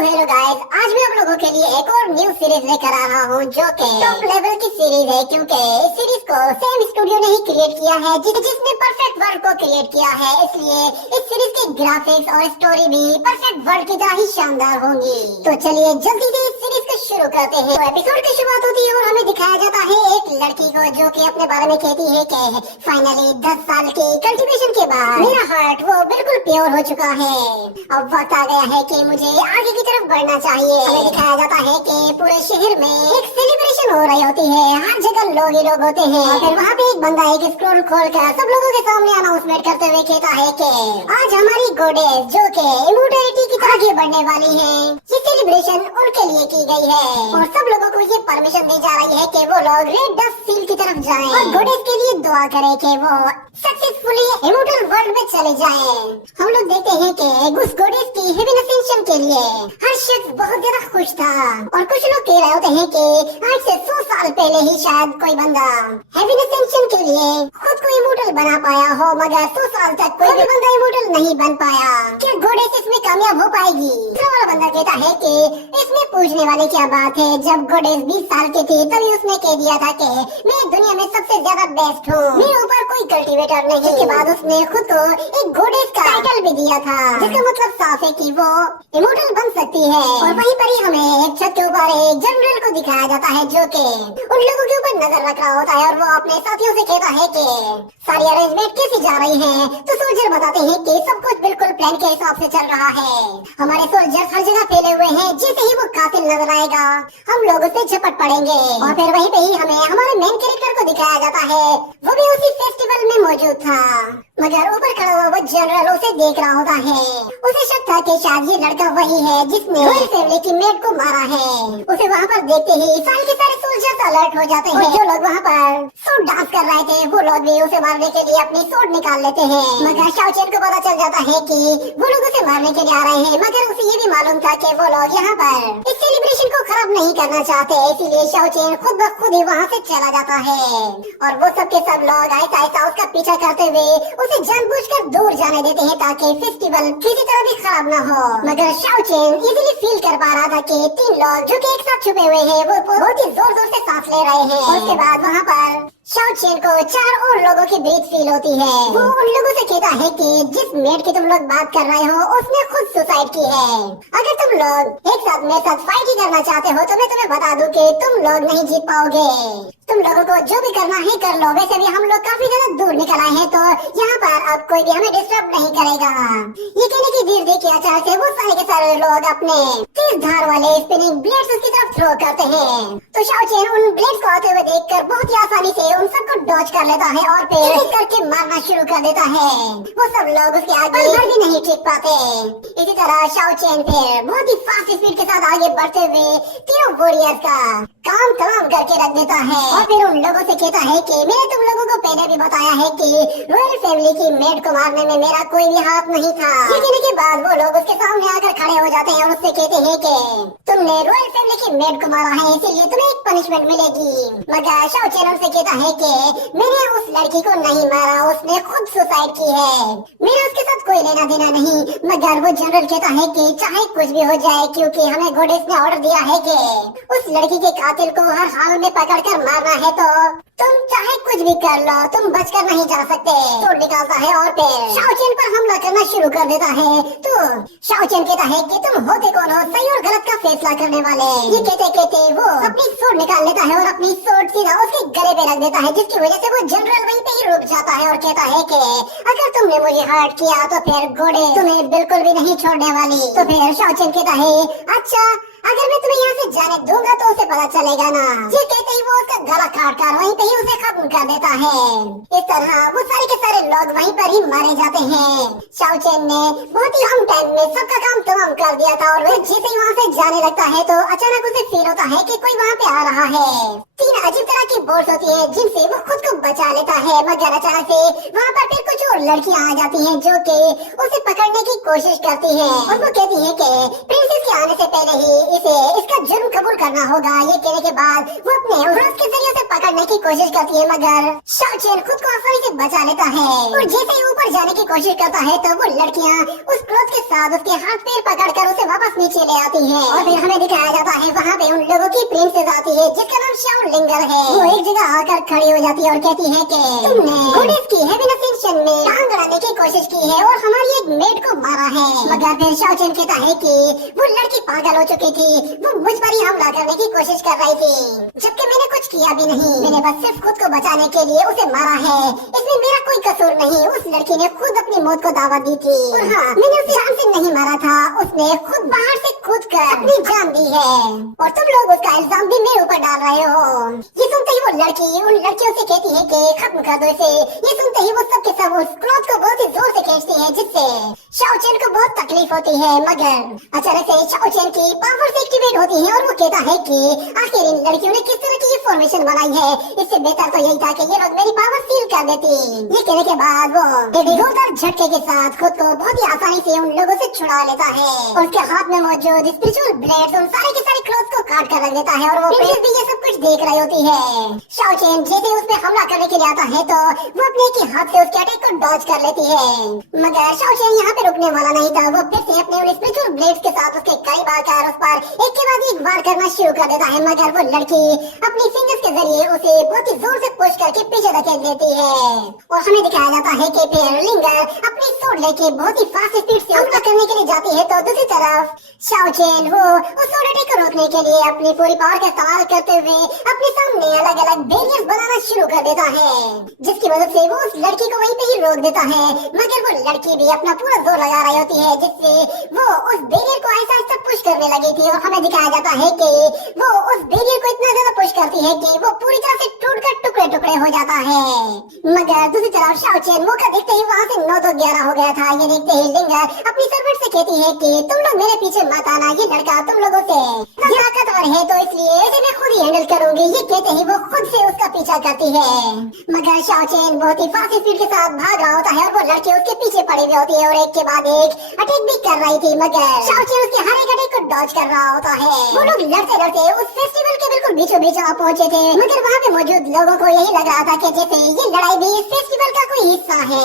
Hello guys, आज मैं आप लोगों के लिए एक और न्यू सीरीज लेकर आ रहा हूँ जो कि टॉप लेवल की सीरीज है, क्योंकि इस सीरीज को सेम स्टूडियो ने ही क्रिएट किया है जिसने परफेक्ट वर्ल्ड को क्रिएट किया है। इसलिए इस सीरीज के ग्राफिक्स और स्टोरी भी परफेक्ट वर्ल्ड की तरह ही शानदार होंगी। तो चलिए जल्दी से इस सीरीज को शुरू करते हैं। तो एपिसोड की शुरुआत होती है और हमें दिखाया जाता है एक लड़की को जो कि अपने बारे में कहती है कि फाइनली 10 साल की कल्टीवेशन के बाद मेरा हार्ट वो बिल्कुल प्योर हो चुका है। अब वक्त आ गया है कि मुझे आगे की तरफ बढ़ना चाहिए। हमें दिखाया जाता है कि पूरे शहर में एक सेलिब्रेशन हो रही होती है, हर जगह लोग ही लोग होते हैं। और फिर वहाँ पे एक बंदा एक स्क्रोल खोलकर सब लोगों के सामने अनाउंसमेंट करते हुए कहता है कि आज हमारी गोडेस जो कि इमोर्टैलिटी की तरफ आगे बढ़ने वाली है, ये सेलिब्रेशन उनके लिए की गई है और सब लोगों को ये परमिशन दी जा रही है कि वो लोग रेड डस्ट सील की तरफ जाएं और गोडेस के लिए दुआ करें कि वो सक्सेसफुली इमोर्टल वर्ल्ड में चले जाएं। हम लोग देखते हैं कि उस गोडेस की हेवन असेंशन के लिए हर शख्स बहुत ज्यादा खुश था और कुछ लोग कह रहे होते हैं कि आज से 100 साल पहले ही शायद कोई बंदा हेवन असेंशन के लिए खुद को इमोर्टल बना पाया हो, मगर 100 साल तक कोई भी बंदा इमोर्टल नहीं बन पाया। क्या गोडेस इसमें कामयाब हो पाएगी? दूसरा वाला बंदा कहता है कि इसमें पूछने वाले क्या बात है, जब गोडेस 20 साल की थी तभी उसने कह दिया था कि मैं दुनिया में सबसे ज्यादा बेस्ट हूँ, मेरे ऊपर कोई कल्टीवेटर नहीं। इसके बाद उसने खुद को एक गोडेस का टाइटल भी दिया था, जिसका मतलब साफ है कि वो इमोर्टल बन सकती है। और वहीं पर ही हमें एक छत के ऊपर एक जनरल को दिखाया जाता है जो कि उन लोगों के ऊपर नजर रख रहा होता है और वो अपने साथियों से कहता है कि सारी अरेंजमेंट कैसी जा रही है। तो सोल्जर बताते हैं कि सब कुछ बिल्कुल प्लान के हिसाब से चल रहा है, हमारे सोल्जर्स हर जगह फैले हुए हैं, जैसे ही वो कातिल नजर आएगा हम लोग उससे झपट पड़ेंगे। और फिर वहीं पे ही हमें हमारे मेन कैरेक्टर को दिखाया जाता है, वो भी उसी फेस्टिवल में मौजूद था, मगर ऊपर खड़ा हुआ वो जनरल उसे देख रहा होता है। उसे शक था कि शायद ये लड़का वही है जिसने रॉयल फैमिली की मेड को मारा है। उसे वहाँ पर देखते ही सारे के सारे सोल्जर्स अलर्ट हो जाते हैं। जो लोग वहाँ पर सूट डांस कर रहे थे वो लोग भी उसे मारने के लिए अपनी सूट निकाल लेते हैं, मगर शाओचेन को पता चल जाता है कि वो लोग उसे मारने के लिए आ रहे हैं। मगर उसे ये भी मालूम था कि वो लोग यहाँ पर इस सेलिब्रेशन को खराब नहीं करना चाहते, इसीलिए शाओचेन खुद ब खुद ही वहाँ से चला जाता है और वो सब के सब लोग आहिस्ता आहिस्ता उसका पीछा करते हुए उसे जानबूझकर दूर जाने देते हैं ताकि फेस्टिवल किसी तरह भी खराब न हो। मगर शाओचेन इजीली फील कर पा रहा था कि 3 लोग जो कि एक साथ छुपे हुए हैं वो बहुत ही जोर जोर से सांस ले रहे हैं। उसके बाद वहाँ पर शाओचेन को 4 और लोगों की ब्रीथ फील होती है। वो उन लोगों से कहता है कि जिस मेड की तुम लोग बात कर रहे हो उसने खुद सुसाइड की है। अगर तुम लोग एक साथ मेरे साथ फाइट ही करना चाहते हो तो मैं तुम्हें बता दूं कि तुम लोग नहीं जीत पाओगे। तुम लोगों को जो भी करना है कर लो, वैसे भी हम लोग काफी ज्यादा दूर निकल आए हैं तो यहाँ पर अब कोई भी हमें डिस्टर्ब नहीं करेगा। ये कहने की देर देखिए अचानक से वो सारे के सारे लोग अपने तेज धार वाले स्पिनिंग ब्लेड्स उसकी तरफ थ्रो करते हैं। तो शाओचेन उन ब्लेड्स को आते हुए देखकर बहुत ही आसानी से उन सबको डॉज कर लेता है और फिर एक करके मारना शुरू कर देता है। वो सब लोग उसके आगे भी नहीं टिक पाते। इसी तरह शाओचेन फिर बहुत ही फास्ट स्पीड के साथ आगे बढ़ते हुए तीनों वॉरियर्स का काम तमाम करके रख देता है और फिर उन लोगों से कहता है कि मैंने तुम लोगों को पहले भी बताया है कि रॉयल फैमिली की मेड को मारने में मेरा कोई भी हाथ नहीं था। ये कहने के बाद वो लोग उसके सामने आकर खड़े हो जाते हैं और उससे कहते हैं कि तुमने रॉयल फैमिली की मेड को मारा है, इसीलिए तुम्हें एक पनिशमेंट मिलेगी। मगर शाओचेन उनसे कहता है कि मैंने उस लड़की को नहीं मारा, उसने खुद सुसाइड की है, मेरा उसके साथ कोई लेना देना नहीं। मगर वो जनरल कहता है कि चाहे कुछ भी हो जाए, क्योंकि हमें गोडेस ने ऑर्डर दिया है कि उस लड़की के कातिल को हर हाल में पकड़कर मारना है, तो तुम चाहे कुछ भी कर लो, तुम बचकर नहीं जा सकते। तो निकालता है और फिर शाओचेन पर हमला करना शुरू कर देता है। तो शाओचेन कहता है कि तुम होते कौन हो सही और गलत का फैसला करने वाले। ये कहते कहते वो अपनी सूट निकाल लेता है और अपनी सूट सीधा उसके गले पे रख देता है, जिसकी वजह से वो जनरल वहीं पे ही रुक जाता है और कहता है कि अगर तुमने मुझे हर्ट किया तो फिर गोडे तुम्हें बिल्कुल भी नहीं छोड़ने वाली। तो फिर शाओचेन कहता है अच्छा अगर मैं तुम्हें यहाँ से जाने दूंगा तो उसे पता चलेगा ना। ये कहते ही वो उसका गला काट कर वहीं पे ही उसे खत्म कर देता है। इस तरह वो सारे के सारे लोग वहीं पर ही मारे जाते हैं। शाओचेन ने बहुत ही कम टाइम में सबका काम तमाम कर दिया था और वो जैसे ही वहाँ से जाने लगता है तो अचानक उसे फील होता है कि कोई वहाँ पे आ रहा है। 3 अजीब तरह की बोट्स होती है जिनसे वो खुद को बचा लेता है, मगर अचानक से वहाँ पर फिर कुछ और लड़कियाँ आ जाती हैं जो कि उसे पकड़ने की कोशिश करती हैं और वो कहती हैं कि प्रिंसेस के आने से पहले ही इसे इसका जुर्म कबूल करना होगा। ये कहने के बाद वो अपने क्लोथ के जरिए उसे पकड़ने की कोशिश करती है, मगर शाओ चेन खुद को आसानी से बचा लेता है और जैसे ही ऊपर जाने की कोशिश करता है तो वो लड़कियां उस क्लोथ के साथ उसके हाथ पैर पकड़कर उसे वापस नीचे ले आती है और फिर हमें दिखाया जाता है वहाँ पे उन लोगों की प्रिंसेस आती है जिसका नाम शाओ लिंगर है। वो एक जगह आकर खड़ी हो जाती है और कहती है कि तुमने गुडेस की हेवन असेंशन में टांग अड़ाने की कोशिश की है और हमारी एक मेड को मारा है। मगर फिर शाओ चेन कहता है कि वो लड़की पागल हो चुकी थी, वो मुझ पर ही हमला करने की कोशिश कर रही थी, जबकि मैंने कुछ किया भी नहीं। मैंने बस सिर्फ खुद को बचाने के लिए उसे मारा है, इसमें मेरा कोई कसूर नहीं। उस लड़की ने खुद अपनी मौत को दावत दी थी और हाँ, मैंने उसे जान से नहीं मारा था, उसने खुद बाहर से कूद कर अपनी जान दी है और तुम लोग उसका इल्जाम भी मेरे ऊपर डाल रहे हो। ये सुनते ही वो लड़की उन लड़कियों से कहती है कि खत्म कर दो इसे। ये सुनते ही वो सब के सब उस क्लॉथ को बहुत ही जोर से खींचती है जिससे शाओ चेन को बहुत तकलीफ होती है। मगर अचानक से शाओ चेन की पावर्स एक्टिवेट होती है और वो कहता है कि आखिर इन लड़कियों ने किस तरह की ये फॉर्मेशन बनाई है, इससे बेहतर तो यही था कि ये लोग मेरी पावर सील कर देती। ये कहने के बाद वो एक जोरदार झटके के साथ खुद को बहुत ही आसानी से उन लोगों से छुड़ा लेता है और उसके हाथ में मौजूद स्पिरिचुअल ब्लेड उन सारे के सारे क्लॉथ को काट कर रख देता है और वो प्रिंसेस भी ये सब कुछ देख रही होती है। शाओ चेन जैसे उस पर हमला करने के लिए आता है तो वो अपने एक ही हाथ से उसके अटैक को डॉज कर लेती है, मगर शाओ चेन यहाँ पे रुकने वाला नहीं था। वो फिर से अपने उन स्पिरिचुअल ब्लेड्स के साथ उसके करीब आकर उस पर एक के बाद एक वार करना शुरू कर देता है, मगर वो लड़की अपनी फिंगर्स के जरिए उसे बहुत ही जोर से पुश करके पीछे धकेल देती है और हमें दिखाया जाता है कि फिर लिंगर अपनी सोड लेके बहुत ही फास्ट स्पीड से हमला करने के लिए जाती है तो दूसरी तरफ शाओ चेन वो उस सोड अटैक को रोकने के लिए अपनी पूरी पावर का इस्तेमाल करते हुए अपने सामने अलग अलग बैरियर्स बनाना शुरू कर देता है, जिसकी मदद से वो उस लड़की को वहीं पे ही रोक देता है। मगर वो लड़की भी अपना पूरा जोर लगा रही होती है जिससे वो उस बैरियर को ऐसा ऐसा पुश करने लगी थी और हमें दिखाया जाता है कि वो उस बैरियर को इतना ज्यादा पुश करती है कि वो पूरी तरह से टूटकर टुकड़े टुकड़े हो जाता है। मगर दूसरी तरफ शाओ चेन मौका देखते ही वहाँ से 9 तो 11 हो गया था। ये देखते ही लिंगर अपनी सर्वेंट से कहती है कि तुम लोग मेरे पीछे मत आना, ये लड़का तुम लोगों से ताकतवर है तो इसलिए इसे मैं खुद ही हैंडल करूंगी। ये कहते ही वो खुद से उसका पीछा करती है, मगर शाओ चेन बहुत ही फास्ट स्पीड के साथ भाग रहा होता है और वो लड़की उसके पीछे पड़ी हुई होती है और एक के बाद एक अटैक भी कर रही थी, मगर शाओ चेन उसके हर एक अटैक को डॉज कर रहा होता है। वो लोग लड़ते लड़ते उस फेस्टिवल के बिल्कुल बीचों बीच आ पहुंचे थे, मगर वहाँ पे मौजूद लोगों को यही लग रहा था कि जैसे ये लड़ाई भी इस फेस्टिवल का कोई हिस्सा है।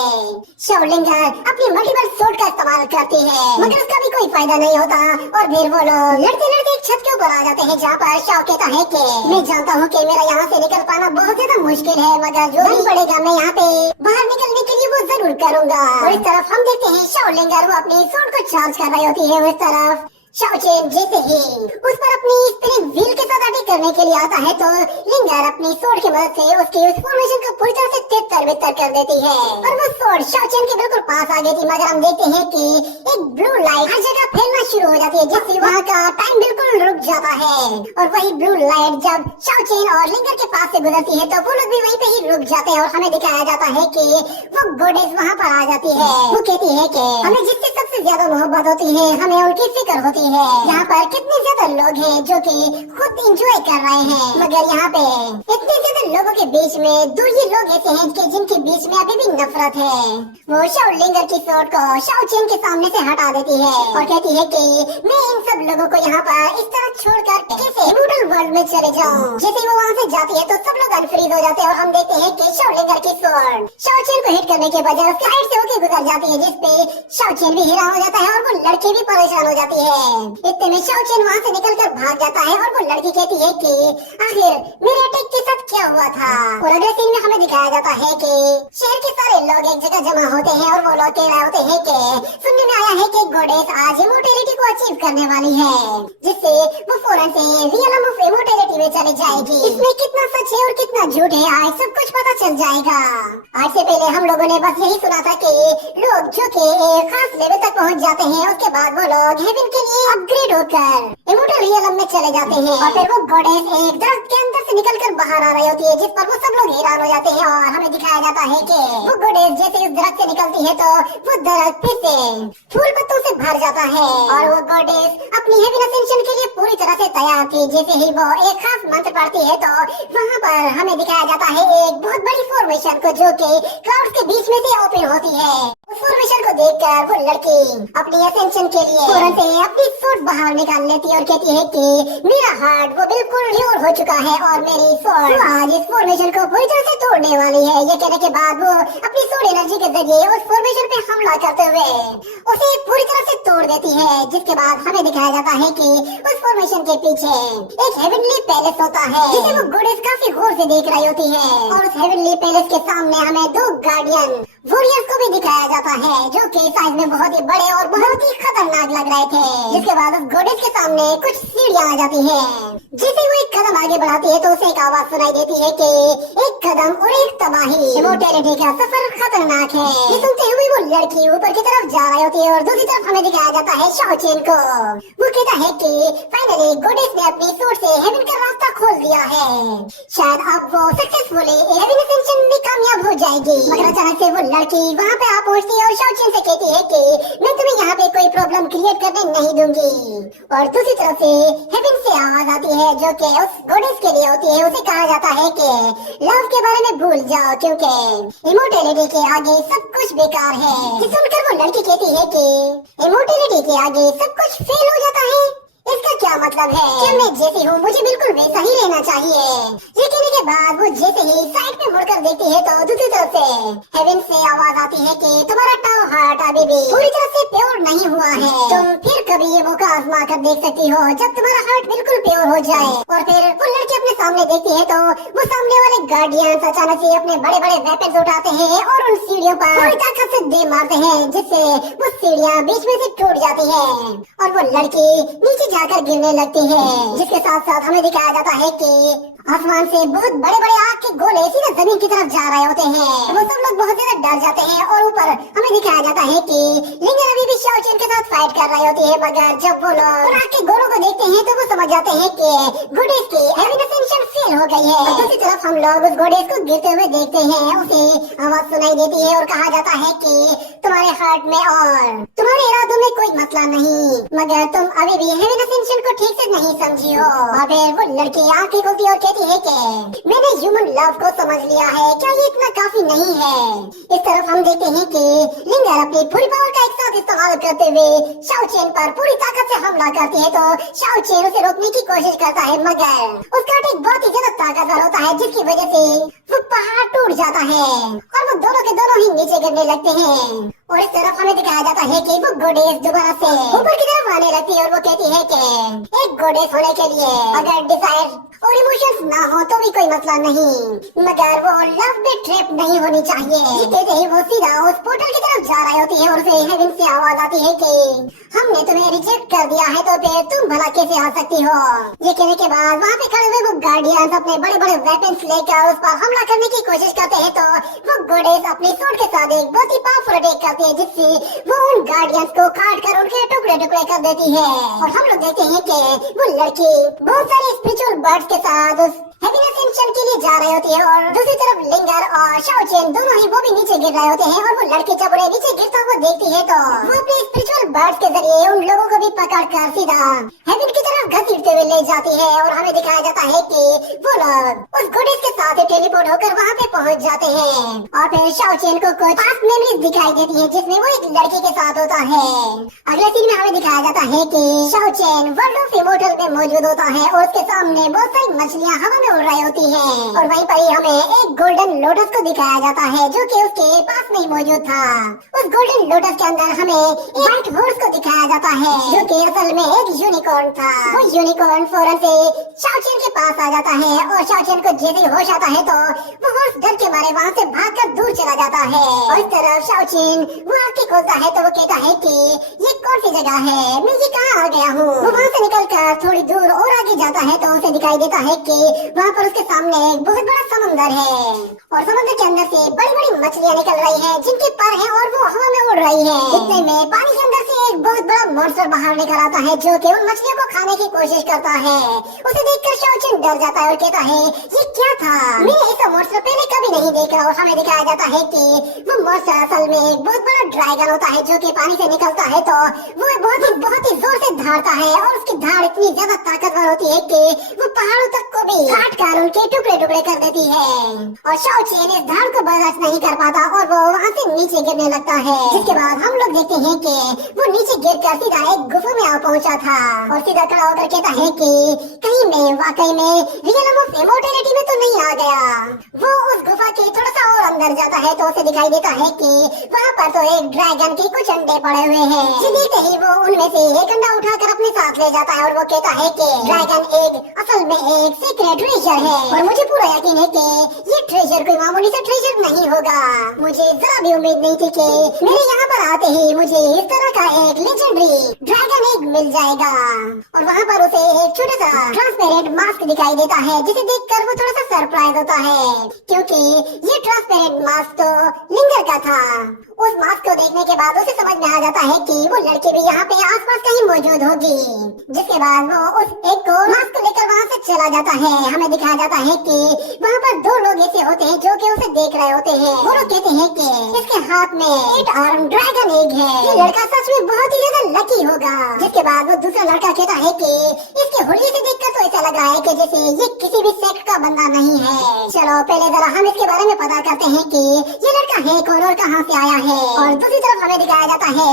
शाओ लिंगर अपनी मल्टीपल सोर्ड का इस्तेमाल करती है, मगर उसका भी कोई फायदा नहीं होता और फिर वो लोग लड़ते लड़ते एक छत के ऊपर आ जाते हैं जहाँ पर शाओ कहता है कि मैं जानता हूँ कि मेरा यहाँ से निकल पाना बहुत ज्यादा मुश्किल है, मगर जो भी पड़ेगा मैं यहाँ पे बाहर निकलने के लिए वो जरूर करूँगा। और इस तरफ हम देखते हैं शाओ लिंगर वो अपनी सोर्ड को चार्ज कर रही होती है और इस तरफ शाओ चेन जैसे ही उस पर अपनी स्पिनिंग व्हील के साथ अटैक करने के लिए आता है तो लिंगर अपनी सोर्ड की मदद से उसकी उस फॉर्मेशन को पूरी तरह से तितर-बितर कर देती है और वो सोर्ड शाओ चेन के बिल्कुल पास आ गई थी, मगर हम देखते हैं कि एक ब्लू लाइट हर जगह फैलना शुरू हो जाती है जिससे वहाँ का टाइम बिल्कुल रुक जाता है और वही ब्लू लाइट जब शाओ चेन और लिंगर के पास से गुजरती है तो वो लोग भी वहीं पे ही रुक जाते हैं और हमें दिखाया जाता है कि वो गोडेस वहाँ पर आ जाती है। वो कहती है कि हमें जिससे सबसे ज्यादा मोहब्बत होती है हमें उनकी फिक्र होती है। यहाँ पर कितने ज्यादा लोग हैं जो कि खुद एंजॉय कर रहे हैं, मगर यहाँ पे इतने ज्यादा लोगों के बीच में 2 ये लोग ऐसे हैं कि जिनके बीच में अभी भी नफरत है। वो शाओ लिंगर की सोर्ड को शाओ चेन के सामने से हटा देती है और कहती है कि मैं इन सब लोगों को यहाँ पर इस तरह छोड़कर कैसे इमोर्टल वर्ल्ड में चले जाऊँ। जैसे वो वहाँ से जाती है तो सब लोग अनफ्रीज हो जाते हैं और हम देखते हैं कि शाओ लिंगर की सोर्ड शाओ चेन को हिट करने के बजाय उसके साइड से होकर गुजर जाती है, जिसपे शाओ चेन भी हैरान हो जाता है और वो लड़की भी परेशान हो जाती है। इतने में शाओ चेन वहाँ से निकलकर भाग जाता है और वो लड़की कहती है कि आखिर मेरे अटैक के साथ क्या हुआ था। और अगले सीन में हमें दिखाया जाता है कि शहर के सारे लोग एक जगह जमा होते हैं और वो लोग कह रहे होते हैं कि सुनने में आया है कि गोडेस आज इमोर्टैलिटी को अचीव करने वाली है, जिससे वो फौरन से रियलम ऑफ इमोर्टैलिटी में चली जाएगी। इसमें कितना सच है और कितना झूठ है आज सब कुछ पता चल जाएगा। आज से पहले हम लोगों ने बस यही सुना था कि लोग जो कि एक खास लेवल तक पहुँच जाते हैं उसके बाद वो लोग हेवन के लिए अपग्रेड होकर इमोर्टल रियलम में चले जाते हैं और फिर वो गोडेस एक दरख्त के अंदर से निकलकर बाहर आ रही होती है, जिस पर वो सब लोग हैरान हो जाते हैं और हमें दिखाया जाता है कि वो गोडेस जैसे उस दरख्त से निकलती है तो वो दरख्त फिर से फूल पत्तों से भर जाता है और वो गोडेस अपनी हेवन असेंशन के लिए पूरी तरह से तैयार थी। जैसे ही वो एक खास मंत्र पढ़ती है तो वहाँ पर हमें दिखाया जाता है एक बहुत बड़ी फॉर्मेशन को जो कि क्लाउड्स के बीच में से ओपन होती है। उस फॉर्मेशन को देखकर वो लड़की अपनी अटेंशन के लिए फौरन से अपनी सूट बाहर निकाल लेती है और कहती है कि मेरा हार्ट वो बिल्कुल प्योर हो चुका है और मेरी सोल आज इस फॉर्मेशन को पूरी तरह से तोड़ने वाली है। ये कहने के बाद वो अपनी सोल एनर्जी के जरिए उस फॉर्मेशन पे हमला करते हुए उसे पूरी तरह से तोड़ देती है, जिसके बाद हमें दिखाया जाता है कि उस फॉर्मेशन के पीछे एक हेवनली पैलेस होता है जिसे वो गॉडेस काफी गौर से देख रही होती है। और उस हेवनली पैलेस के सामने हमें दो गार्डियन वॉरियर्स को भी दिखाया जाता है जो कि साइज में बहुत ही बड़े और बहुत ही खतरनाक लग रहे थे। जिसके बाद उस गॉडेस के सामने कुछ सीढ़ियां आ जाती है। जैसे वो एक कदम आगे बढ़ाती है तो उसे एक आवाज सुनाई देती है कि एक कदम और एक तबाही, इमोर्टैलिटी का सफर खतरनाक है। ये सुनते हुए वो लड़की ऊपर की तरफ जा रही होती है और दूसरी तरफ हमें दिखाया जाता है शाओ चेन को। वो कहता है कि फाइनली गॉडेस ने अपनी सूट से हेवन का रास्ता खोल दिया है, शायद अब वो सक्सेसफुली हेवन एसेंशन में कामयाब हो जाएगी। मगर अचानक से वो लड़की वहाँ पे आ पहुँचती है और शाओ चेन से कहती है कि मैं तुम्हें यहाँ पे कोई प्रॉब्लम क्रिएट करने नहीं दूंगी। और दूसरी तरफ से हेवन से आवाज आती है जो कि उस गॉडेस के लिए होती है। उसे कहा जाता है कि लव के बारे में भूल जाओ क्योंकि इमोर्टैलिटी के आगे सब कुछ बेकार है। ये सुनकर वो लड़की कहती है कि इमोर्टैलिटी के आगे सब कुछ फेल हो जाता है, इसका क्या मतलब है? कि मैं जैसी हूँ मुझे बिल्कुल वैसा ही रहना चाहिए। ये कहने के बाद वो जैसे ही साइड पे मुड़कर देखती है तो दूसरी तरफ से हेवन से आवाज आती है कि तुम्हारा टाउ हार्ट अभी भी पूरी तरह से प्योर नहीं हुआ है। तुम फिर कभी ये मौका आजमा कर देख सकती हो जब तुम्हारा हार्ट बिल्कुल प्योर हो जाए। और फिर वो लड़की अपने सामने देखती है तो वो सामने वाले गार्डियंस अचानक से अपने बड़े बड़े वेपन्स उठाते हैं और उन सीढ़ियों पर पूरी ताकत से दे मारते हैं, जिससे वो सीढ़ियाँ बीच में से टूट जाती है और वो लड़की नीचे जाकर गिरने लगती है। जिसके साथ साथ हमें दिखाया जाता है कि आसमान से बहुत बड़े बड़े आग के गोले सीधे जमीन की तरफ जा रहे होते हैं। वो सब लोग बहुत ज्यादा डर जाते हैं और ऊपर हमें दिखाया जाता है कि लिंगर अभी भी शाओ चेन के साथ फाइट कर रही होती है। मगर जब वो लोग आग के गोलों को देखते हैं तो वो समझ जाते हैं कि गॉडेस की हेवन एसेंशन फेल हो गई है। दूसरी तरफ हम लोग उस गॉडेस को गिरते हुए देखते हैं। उसे आवाज सुनाई देती है और कहा जाता है कि तुम्हारे हार्ट में और तुम्हारे इरादों में कोई मसला नहीं, मगर तुम अभी भी हेवन एसेंशन को ठीक से नहीं समझी हो। और फिर वो लड़की आंखें खोलती और कहती है कि मैंने ह्यूमन लव को समझ लिया है, क्या ये इतना काफी नहीं है? इस तरफ हम देखते हैं कि लिंगर अपनी पूरी पावर का एक साथ इस्तेमाल करते हुए शाओ चेन पर पूरी ताकत से हमला करती है तो शाओ चेन उसे रोकने की कोशिश करता है, मगर उसका अटैक बहुत ही ज्यादा ताकतवर होता है जिसकी वजह से वो पहाड़ टूट जाता है और वो दोनों के दोनों ही नीचे गिरने लगते हैं। और इस तरफ हमें दिखाया जाता है कि वो गॉडेस दोबारा से ऊपर की तरफ आने लगती है और वो कहती है कि एक गॉडेस होने के लिए अगर डिजायर और इमोशंस ना हो तो भी कोई मसला नहीं, मगर वो लव में ट्रैप नहीं होनी चाहिए। ये कहते ही वो सीधा उस पोर्टल की तरफ जा रही होती है और उसे हेवन से आवाज आती है कि हमने तुम्हें रिजेक्ट कर दिया है तो फिर तुम भला कैसे आ सकती हो? ये कहने के बाद वहाँ पे खड़े हुए वो गार्डियंस अपने बड़े बड़े वेपन्स लेकर उस पर हमला करने की कोशिश करते हैं तो वो गॉडेस अपनी सूट के साथ एक बहुत ही पावरफुल अटैक करती है जिससे वो उन गार्डियंस को काट कर उनके टुकड़े टुकड़े कर देती है। और हम लोग देखते हैं कि वो लड़की बहुत सारे स्पिरिचुअल बर्ड्स के साथ उस हेवन एसेंशन के लिए जा रही होती है और दूसरी तरफ लिंगर और शाओ चेन दोनों ही वो भी नीचे गिर रहे होते हैं। और वो लड़की जब उन्हें नीचे गिरता हुआ देखती है तो वो अपने स्पिरिचुअल बर्ड्स के जरिए उन लोगों को भी पकड़ कर सीधा हेवन की तरफ घसीटते हुए ले जाती है। और हमें दिखाया जाता है कि वो लोग उस गॉडेस के साथ टेलीपोर्ट होकर वहाँ पे पहुँच जाते हैं। और फिर शाओ चेन को कुछ पास्ट मेमोरीज दिखाई देती है जिसमें वो एक लड़की के साथ होता है। अगले सीन में हमें दिखाया जाता है कि Shao chain world of immortal में मौजूद होता है और उसके सामने बहुत सारी मछलियाँ हवा में उड़ रही होती है। और वहीं पर ही हमें एक गोल्डन लोटस को दिखाया जाता है जो कि उसके पास में ही मौजूद था। उस गोल्डन लोटस के अंदर हमें एक व्हाइट हॉर्स को दिखाया जाता है जो कि असल में एक यूनिकॉर्न था। वो यूनिकॉर्न फौरन से शाओ चेन के पास आ जाता है और शाओ चेन को जैसे ही होश आता है तो वो हॉर्स डर के मारे वहाँ से भागकर दूर चला जाता है। और इस तरफ शाओ चेन वो आंखें खोलता है तो वो कहता है कि ये कौन सी जगह है, मैं ये कहाँ आ गया हूँ? वो वहाँ से निकलकर थोड़ी दूर और आगे जाता है तो उसे दिखाई देता है कि वहाँ पर उसके सामने एक बहुत बड़ा समुंदर है और समुद्र के अंदर से बड़ी बड़ी मछलियाँ निकल रही हैं जिनके पर हैं और वो हवा में उड़ रही है। इतने में पानी के अंदर से एक बहुत बड़ा मॉन्स्टर बाहर निकल आता है जो कि उन मछलियों को खाने की कोशिश करता है। उसे देखकर शाओचेन डर जाता है और कहता है ये क्या था, मैंने ऐसा मॉन्स्टर पहले कभी नहीं देखा। और हमें दिखाया जाता है कि वो मॉन्स्टर असल में एक बहुत बड़ा ड्रैगन होता है जो कि पानी से निकलता है तो वो बहुत ही जोर से धाड़ता है और उसकी धाड़ इतनी ज्यादा ताकतवर होती है कि वो पहाड़ों तक को भी काट कर उनके टुकड़े टुकड़े कर देती है। और शाओचेन इस धाड़ को बर्दाश्त नहीं कर पाता और वो वहाँ से नीचे गिरने लगता है। जिसके बाद हम लोग देखते हैं कि वो नीचे गिर कर सीधा एक गुफा में आ पहुँचा था और सीधा खड़ा होकर कहता है कि कहीं मैं वाकई में रियलम ऑफ इमॉर्टैलिटी में तो नहीं आ गया। वो उस गुफा के थोड़ा सा और अंदर जाता है तो उसे दिखाई देता है कि वहाँ पर तो एक ड्रैगन के कुछ अंडे पड़े हुए हैं। देखते ही वो उनमें से एक अंडा उठाकर अपने साथ ले जाता है और वो कहता है कि ड्रैगन एग असल में एक सीक्रेट ट्रेजर है और मुझे पूरा यकीन है कि ये ट्रेजर कोई मामूली सा ट्रेजर नहीं होगा। मुझे जरा भी उम्मीद नहीं थी कि मेरे यहाँ पर आते ही मुझे इस तरह का एक लेजेंडरी ड्रैगन एग मिल जाएगा। और वहाँ पर उसे एक छोटा सा ट्रांसपेरेंट मास्क दिखाई देता है जिसे देखकर वो थोड़ा सा सरप्राइज होता है क्योंकि ये ट्रांसपेरेंट मास्क तो लिंगर का था। उस मास्क को देखने के बाद उसे समझ में आ जाता है कि वो लड़की भी यहाँ पे आसपास कहीं मौजूद होगी। जिसके बाद वो उस एक को मास्क को लेकर वहाँ से चला जाता है। हमें दिखाया जाता है कि वहाँ पर दो लोग ऐसे होते हैं जो कि उसे देख रहे होते हैं। वो लोग कहते हैं कि इसके हाथ में 8 आर्म ड्रैगन एग है, ये लड़का सच में बहुत ही ज्यादा लकी होगा। जिसके बाद वो दूसरा लड़का कहता है कि इसके हुलिये से देखकर तो ऐसा लग रहा है कि जैसे ये किसी भी सेक्ट का बंदा नहीं है। चलो पहले जरा हम इसके बारे में पता करते हैं कि ये लड़का है कौन और कहाँ से आया है। और दूसरी तरफ हमें दिखाया जाता है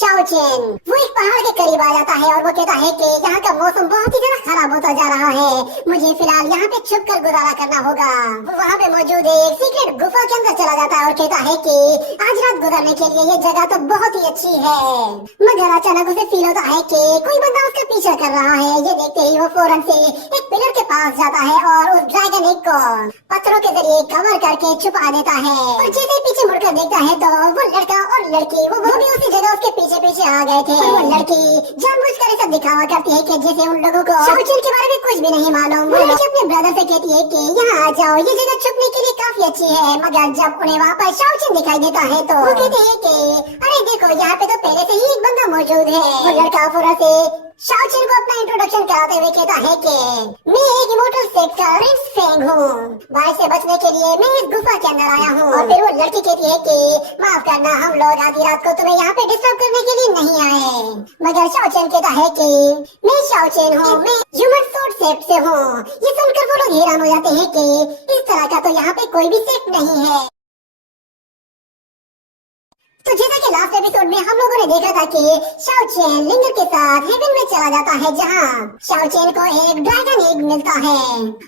शाओचेन। वो एक पहाड़ के करीब आ जाता है और वो कहता है कि यहाँ का मौसम बहुत ही ज्यादा खराब होता जा रहा है, मुझे फिलहाल यहाँ पे छुप कर गुजारा करना होगा। वो वहाँ पे मौजूद एक सीक्रेट गुफा के अंदर चला जाता है और कहता है कि आज रात गुजरने के लिए ये जगह तो बहुत ही अच्छी है। मगर अचानक उसे फील होता है कि कोई बंदा उसका पीछा कर रहा है। ये देखते ही वो फौरन से एक पिलर के पास जाता है और उस ड्रैगन एग को पत्थरों के जरिए कवर करके छुपा देता है। और जैसे ही पीछे मुड़कर देखता है तो वो लड़का और लड़की वो भी उसी जगह उसके पीछे पीछे आ गए थे। और वो लड़की जानबूझकर ऐसा दिखावा करती है कि जैसे उन लोगों को शाओचेन के बारे में कुछ भी नहीं मालूम। वो लड़की अपने ब्रदर से कहती है कि यहाँ आ जाओ, ये जगह छुपने के लिए काफी अच्छी है। मगर जब उन्हें वहाँ पर शाओचेन दिखाई देता है तो वो कहते हैं कि अरे देखो यहाँ पे तो पहले से ही एक बंदा मौजूद है। वो लड़का फौरन से शाओचेन को अपना इंट्रोडक्शन कराते हुए कहता है कि मैं एक इमोर्टल सेक्ट का प्रिंस फेंग हूँ, बारिश से बचने के लिए मैं इस गुफा के अंदर आया हूँ। और फिर वो लड़की कहती है कि माफ करना, हम लोग आधी रात को तुम्हें यहाँ पे डिस्टर्ब करने के लिए नहीं आए। मगर शाओचेन कहता है कि मैं शाओचेन हूँ, मैं ह्यूमन सोर्ड सेक्ट से हूँ। ये सुनकर वो लोग हैरान हो जाते हैं कि इस तरह का तो यहाँ पे कोई भी सेक्ट नहीं है। तो जैसा कि लास्ट एपिसोड में हम लोगों ने देखा था कि शाओचेन लिंगर के साथ हेवन में चला जाता है जहाँ शाओचेन को एक ड्रैगन एग मिलता है।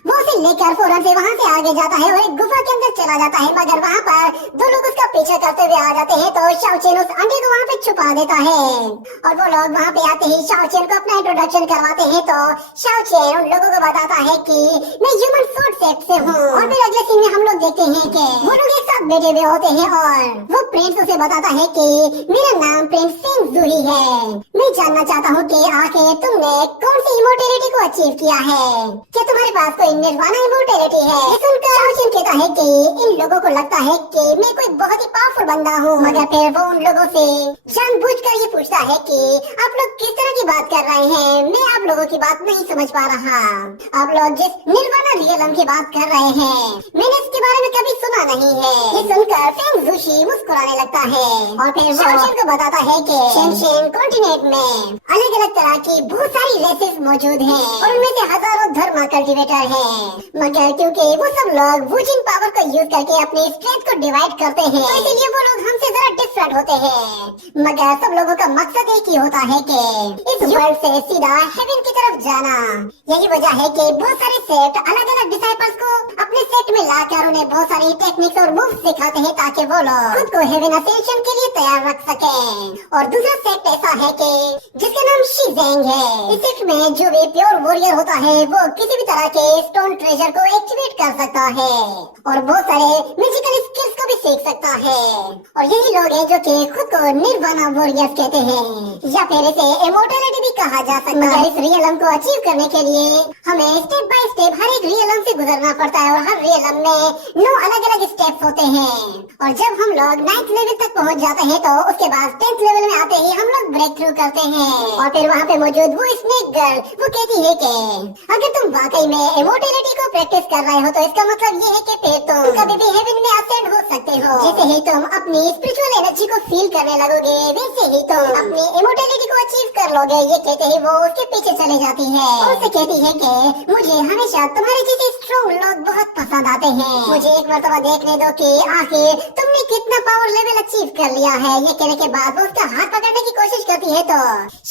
वो उसे लेकर फौरन से वहाँ से आगे जाता है और एक गुफा के अंदर चला जाता है। मगर वहाँ पर दो लोग उसका पीछा करते हुए आ जाते हैं तो शाओचेन उस अंडे को वहाँ पे छुपा देता है। और वो लोग वहाँ पे आते ही शाओचेन को अपना इंट्रोडक्शन करवाते हैं तो शाओचेन उन लोगों को बताता है कि मैं ह्यूमन सोर्ड सेक्ट से हूँ। और फिर अगले सीन में हम लोग देखते हैं कि वो लोग एक साथ बैठे हुए होते हैं और वो प्रिंस उसे बताता है कि मेरा नाम प्रिंस फेंग जूही है। मैं जानना चाहता हूँ कि आखिर तुमने कौन सी इमोर्टैलिटी को अचीव किया है, क्या तुम्हारे पास कोई निर्वाणा इमोर्टैलिटी है। ये सुनकर शाओचेन कहता है कि इन लोगों को लगता है कि मैं कोई बहुत ही पावरफुल बंदा हूँ। मगर फिर वो उन लोगों से जानबूझकर ये पूछता है कि आप लोग किस तरह की बात कर रहे हैं, मैं आप लोगों की बात नहीं समझ पा रहा। आप लोग जिस निर्वाणा रियलम की बात कर रहे हैं मैंने इसके बारे में कभी सुना नहीं है। ये सुनकर फेंग जूही मुस्कुराने लगता है और फिर शाओचेन को बताता है कि शेनशेन कॉन्टिनेंट में अलग अलग तरह की बहुत सारी रेसेस मौजूद हैं और उनमें से हजारों धर्म कल्टीवेटर हैं। मगर क्योंकि वो सब लोग वुजिन पावर को यूज करके अपनी स्ट्रेंथ को डिवाइड करते हैं तो इसलिए वो लोग हमसे जरा डिफरेंट होते हैं। मगर सब लोगों का मकसद एक ही होता है कि इस वर्ल्ड से सीधा हेवन की तरफ जाना। यही वजह है कि बहुत सारे सेक्ट अलग अलग डिसाइपल्स को अपने सेक्ट में लाकर उन्हें बहुत सारी टेक्निक्स और मूव्स सिखाते हैं ताकि वो लोग खुद को हेवन असेंशन के लिए तैयार रख सके। और दूसरा सेक्ट ऐसा है कि जिसका नाम शीजेंग है। इस सेक्ट में जो भी प्योर वॉरियर होता है वो किसी भी तरह के स्टोन ट्रेजर को एक्टिवेट कर सकता है और बहुत सारे मैजिकल स्किल्स को भी सीख सकता है। और यही लोग हैं जो कि खुद को निर्वाणा वॉरियर्स कहते हैं या फिर इसे इमोर्टैलिटी भी कहा जा सकता है। इस रियलम को अचीव करने के लिए हमें स्टेप बाय स्टेप हर एक रियलम से गुजरना पड़ता है और हर रियलम में 9 अलग अलग स्टेप्स होते हैं। और जब हम लोग 9th लेवल तक पहुंच जाते हैं तो उसके बाद 10th लेवल में आते ही हम लोग ब्रेक थ्रू करते हैं। और फिर वहाँ पे मौजूद वो स्नेक गर्ल वो कहती है कि अगर तुम वाकई में इमोर्टैलिटी को प्रैक्टिस कर रहे हो तो इसका मतलब ये है कि फिर तुम कभी भी हेवन में असेंड हो सकते हो। जैसे ही तुम अपनी स्पिरिचुअल एनर्जी को फील करने लगोगे वैसे ही तुम अपनी इमोर्टैलिटी को अचीव कर लोगे। ये कहते ही वो उसके पीछे चले जाती है और उससे कहती है कि मुझे हमेशा तुम्हारे जैसे स्ट्रॉन्ग लोग बहुत पसंद आते हैं। मुझे एक मर्तबा देखने दो कि आखिर तुमने कितना पावर लेवल अचीव कर लिया है। ये कहने के बाद वो उसका हाथ पकड़ने की कोशिश करती है तो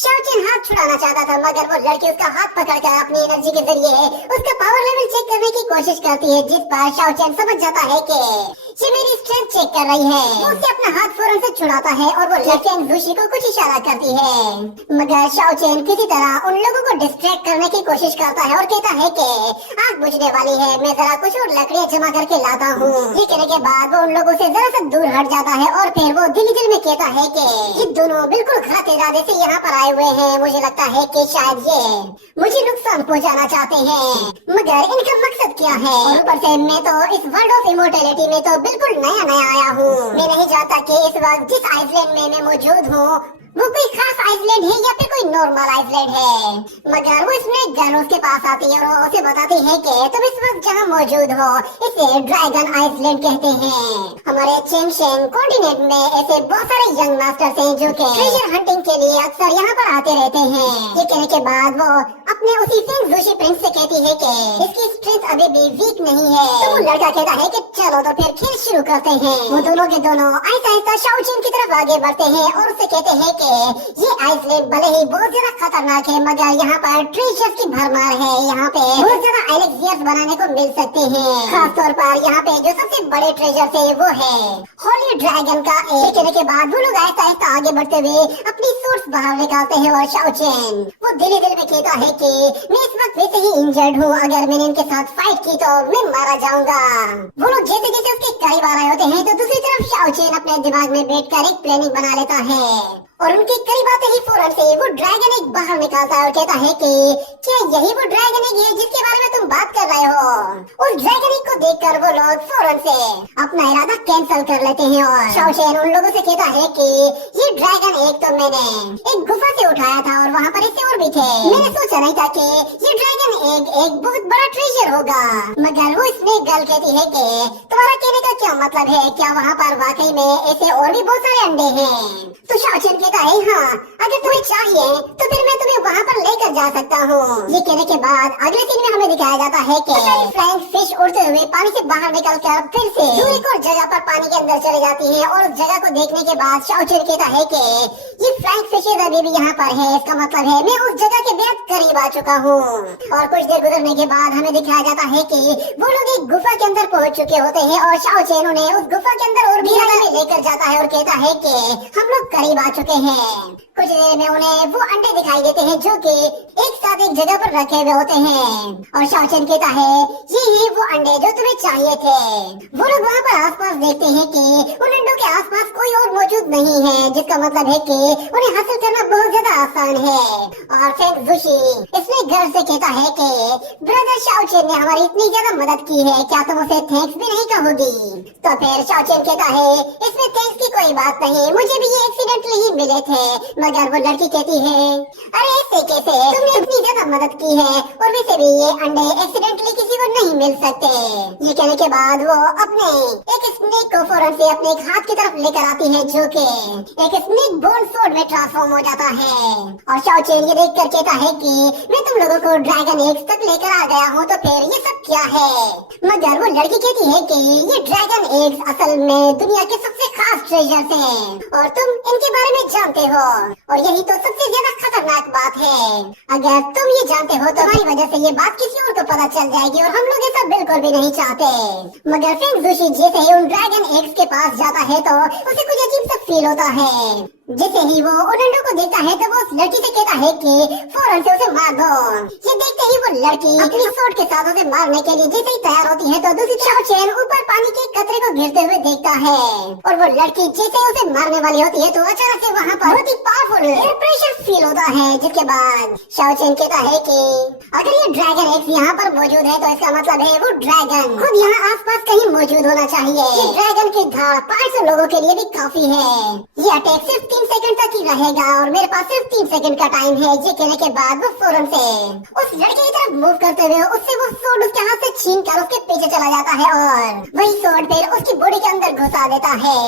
शाओचिन हाथ छुड़ाना चाहता था, मगर वो लड़की उसका हाथ पकड़कर अपनी एनर्जी के जरिए उसका पावर लेवल चेक करने की कोशिश करती है, जिस पर शाओचिन समझ जाता है कि ये मेरी स्ट्रेंथ चेक कर रही है। वो उससे अपना हाथ फौरन से छुड़ाता है और वो लड़की जुशी को कुछ इशारा करती है, मगर शाओचिन किसी तरह उन लोगों को डिस्ट्रैक्ट करने की कोशिश करता है और कहता है कि आग बुझने वाली है, मैं जरा कुछ और लकड़ियाँ जमा करके लाता हूँ। ये कहने के बाद वो उन लोगों से जरा सा दूर हट जाता है और फिर वो दिल दिल में कहता है कि ये दोनों बिल्कुल गलत इरादे से यहाँ पर आए हुए हैं। मुझे लगता है कि शायद ये मुझे नुकसान पहुँचाना चाहते हैं, मगर इनका मकसद क्या है? और ऊपर से मैं तो इस वर्ल्ड ऑफ इमोर्टैलिटी में तो बिल्कुल नया आया हूँ। मैं नहीं चाहता कि इस वक्त जिस आइसलैंड में मैं मौजूद हूँ वो कोई खास आइसलैंड है या फिर कोई नॉर्मल आइसलैंड है। मगर वो इसमें गर्ल उसके पास आती है और उसे बताती है कि तुम इस वक्त जहाँ मौजूद हो इसे ड्रैगन आइसलैंड कहते हैं। हमारे चेंगशेंग कॉन्टिनेंट में ऐसे बहुत सारे यंग मास्टर्स हैं जो कि ट्रेजर हंटिंग के लिए अक्सर यहाँ पर आते रहते हैं। ये कहने के बाद वो अपने उसी फेंग जोशी प्रिंस से कहती है कि इसकी स्ट्रेंथ अभी भी वीक नहीं है। तो वो लड़का कहता है कि चलो तो फिर खेल शुरू करते हैं। वो दोनों के दोनों आहिस्ता आहिस्ता शाओचिन की तरफ आगे बढ़ते हैं और उससे कहते हैं कि ये आइसलैंड भले ही बहुत ज्यादा खतरनाक है, मगर यहाँ पर ट्रेजर्स की भरमार है। यहाँ पे बहुत ज्यादा एलिक्सियर्स बनाने को मिल सकते हैं। खास तौर पर यहाँ पे जो सबसे बड़े ट्रेजर है वो है होली ड्रैगन का एक। कहने के बाद वो लोग आहिस्ता आहिस्ता आगे बढ़ते हुए अपनी सोर्स बाहर निकालते हैं और शाओचिन वो दिल में कहता है कि मैं इस वक्त वैसे ही इंजर्ड हूँ, अगर मैंने इनके साथ फाइट की तो मैं मारा जाऊंगा। वो लोग जैसे जैसे उसके करीब आ रहे होते हैं तो दूसरी तरफ शाओचिन अपने दिमाग में बैठकर एक प्लानिंग बना लेता है और उनके करीब आते ही फौरन से वो ड्रैगन एग बाहर निकालता है और कहता है कि क्या यही वो ड्रैगन एग है जिसके बारे में तुम बात कर रहे हो? उस ड्रैगन एग को देखकर वो लोग फौरन से अपना इरादा कैंसिल कर लेते हैं और शाओचिन उन लोगों से कहता है कि ये ड्रैगन एग तो मैंने एक गुफा से उठाया था और वहाँ पर इससे और भी थे। मैंने सोचा नहीं था कि ये ड्रैगन एग एक बहुत बड़ा ट्रेजर होगा। मगर वो स्नेक गर्ल कहती है कि तुम्हारा कहने का क्या मतलब है? क्या वहाँ पर वाकई में ऐसे और भी बहुत सारे अंडे हैं? तो शाओचिन कहता है हाँ, अगर तुम्हें चाहिए तो फिर मैं तुम्हें वहाँ पर लेकर जा सकता हूँ। ये कहने के बाद अगले सीन में हमें दिखाया जाता है कि फ्लाइंग फिश उड़ते हुए पानी से बाहर निकलकर फिर से दूर एक और जगह पर पानी के अंदर चली जाती है और उस जगह को देखने के बाद शाओचिन कहता है कि ये फ्लाइंग फिशेज अभी भी यहाँ पर है, इसका मतलब है मैं उस जगह के बेहद करीब आ चुका हूँ। और कुछ देर गुजरने के बाद हमें दिखाया जाता है कि वो लोग एक गुफा के अंदर पहुँच चुके होते हैं और शाओचिन उन्हें उस गुफा के अंदर और भी लेकर जाता है और कहता है कि हम लोग करीब आ चुके हैं। कुछ देर में उन्हें वो अंडे दिखाई देते हैं जो कि एक साथ एक जगह पर रखे हुए होते हैं और शाओचिन कहता है ये ही वो अंडे जो तुम्हें चाहिए थे। वो लोग वहाँ पर आसपास देखते हैं कि उन अंडों के आसपास कोई और मौजूद नहीं है, जिसका मतलब है कि उन्हें हासिल करना बहुत ज्यादा आसान है। और फेंग जुशी इसने घर से कहता है कि ब्रदर शाओचिन ने हमारी इतनी ज्यादा मदद की है, क्या तुम उसे थैंक्स भी नहीं कहोगी? तो फिर शाओचिन कहता है इसमें थैंक्स की कोई बात नहीं, मुझे भी ये एक्सीडेंटली ही मिले थे। मगर वो लड़की कहती है अरे ऐसे कैसे, तुमने इतनी ज्यादा मदद की है और वैसे भी ये अंडे एक्सीडेंटली किसी को नहीं मिल सकते। ये कहने के बाद वो अपने एक स्नेक को फौरन से अपने एक हाथ की तरफ लेकर आती है जो कि एक स्नेक बोन स्वॉर्ड में ट्रांसफॉर्म हो जाता है। और शाओचिन ये देख कर कहता है कि मैं तुम लोगों को ड्रैगन एग्स तक लेकर आ गया हूँ, तो फिर ये सब क्या है? मगर वो लड़की कहती है कि ये ड्रैगन एग्स असल में दुनिया के सबसे खास ट्रेजर्स हैं और तुम इनके बारे में जानते हो और यही तो सबसे ज्यादा खतरनाक बात है। अगर तुम ये जानते हो तो हमारी वजह से ये बात किसी और को पता चल जाएगी और हम लोग ऐसा बिल्कुल भी नहीं चाहते। मगर फेंग जुशी जैसे ही उन ड्रैगन एग्स के पास जाता है तो उसे कुछ अजीब सा फील होता है। जैसे ही वो ओरलैंडो को देखता है तो वो उस लड़की से कहता है कि फौरन से उसे मार दो। ये देखते ही वो लड़की अपनी सोट के साथ उसे मारने के लिए जैसे ही तैयार होती है तो दूसरी तरफ चैन ऊपर पानी के कतरे को गिरते हुए देखता है और वो लड़की जैसे ही उसे मारने वाली होती है तो अचानक से वहाँ पर बहुत ही पावरफुल एयर प्रेशर फील होता है, जिसके बाद शाओ चैन कहता है कि अगर ये ड्रैगन एक्स यहाँ पर मौजूद है तो इसका मतलब है वो ड्रैगन खुद यहाँ आसपास कहीं मौजूद होना चाहिए। ये ड्रैगन की धार 500 लोगों के लिए भी काफी है। ये अटैक सिर्फ 3 सेकंड तक ही रहेगा और मेरे पास सिर्फ 3 सेकंड का टाइम है। ये कहने के बाद वो फौरन से उस लड़के की तरफ मूव करते हुए उससे वो सोड उसके हाथ से छीन कर उसके पीछे चला जाता है और वही सोड फिर उसकी बॉडी के अंदर घुसा देता है,